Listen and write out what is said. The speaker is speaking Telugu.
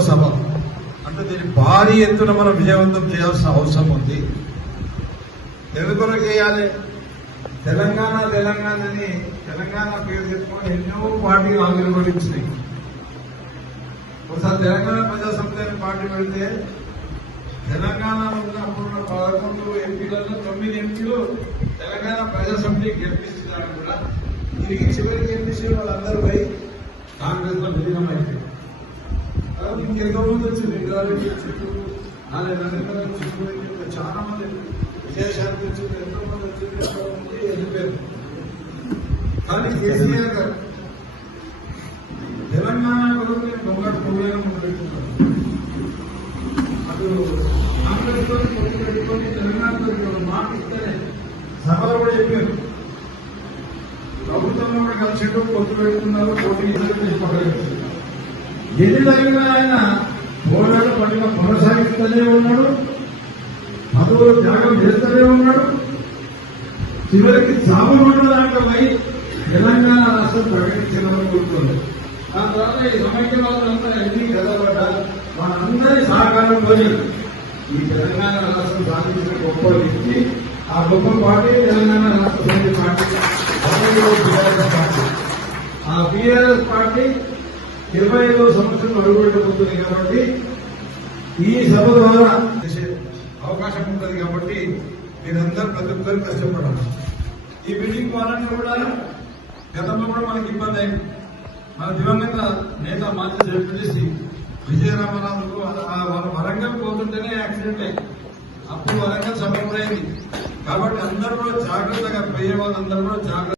సభ అంటే దీన్ని భారీ ఎత్తున మనం విజయవంతం చేయాల్సిన అవసరం ఉంది. ఎందుకు చేయాలి. తెలంగాణ తెలంగాణని తెలంగాణ పేరు చెప్పుకొని ఎన్నో పార్టీలు ఆవిర్భవించినాయి ఒకసారి తెలంగాణ ప్రజా సమితి పార్టీ పెడితే తెలంగాణలో ఉన్న అప్పుడున్న పదకొండు ఎంపీలలో తొమ్మిది ఎంపీలు తెలంగాణ ప్రజా సమితి గెలిపిస్తున్నారు కూడా. దీనికి చివరికి ఏం వాళ్ళందరూ పోయి కాంగ్రెస్లో విలీనం అయిపోయింది కాబట్టి ఇంకెంతో వచ్చింది ఇంద్రారెడ్డి వచ్చిండు నాలుగు రకాల వచ్చిండు ఇంకా చాలా మంది విజయశాంతి వచ్చింది ఎంతో మంది వచ్చింది ఎంతో మంది వెళ్ళిపోయారు. కానీ కేసీఆర్ గారు తెలంగాణ కొరకు నేను బొంగారు పోయాను మొదలెట్టుకున్నాను అటు కాంగ్రెస్తో పొత్తు పెట్టుకొని తెలంగాణతో మాట ఇస్తేనే సభలో కూడా చెప్పారు. ప్రభుత్వంలో కూడా కలిసి పొత్తు పెడుతున్నారు పోటీ చేసి పక్కన పెట్టారు. ఎన్ని ఆయన పోరాట పట్టిన కొనసాగిస్తూనే ఉన్నాడు. పదవులు త్యాగం చేస్తూనే ఉన్నాడు. చివరికి చావబడ్డ దాంట్లో పోయి తెలంగాణ రాష్ట్రం ప్రకటించాలని కోరుతుంది ఆ తర్వాత ఈ సమైక్యవాదులంతా ఎన్ని కదలబడ్డారు వాళ్ళందరి సహకారంతో ఈ తెలంగాణ రాష్ట్రం సాధించిన గొప్ప వ్యక్తి. ఆ గొప్ప పార్టీ తెలంగాణ రాష్ట్ర సమితి పార్టీ. ఆ బీఆర్ఎస్ పార్టీ. ఇరవై ఐదో సంవత్సరం అడుగుపెట్టబోతుంది కాబట్టి ఈ సభ ద్వారా చేసే అవకాశం ఉంటుంది కాబట్టి మీరందరూ ప్రతి ఒక్కరు కష్టపడాలి. ఈ మీటింగ్ వాళ్ళని కూడా గతంలో కూడా మనకి ఇబ్బంది అయింది. మన దివంగత నేత మాజీ జడ్పీటీసీ విజయరామరాజుకు వాళ్ళ వరంగల్ పోతుంటేనే యాక్సిడెంట్ అయింది. అప్పుడు వరంగల్ సభ కూడా అయింది. కాబట్టి అందరూ కూడా జాగ్రత్తగా పోయే వాళ్ళందరూ కూడా జాగ్రత్త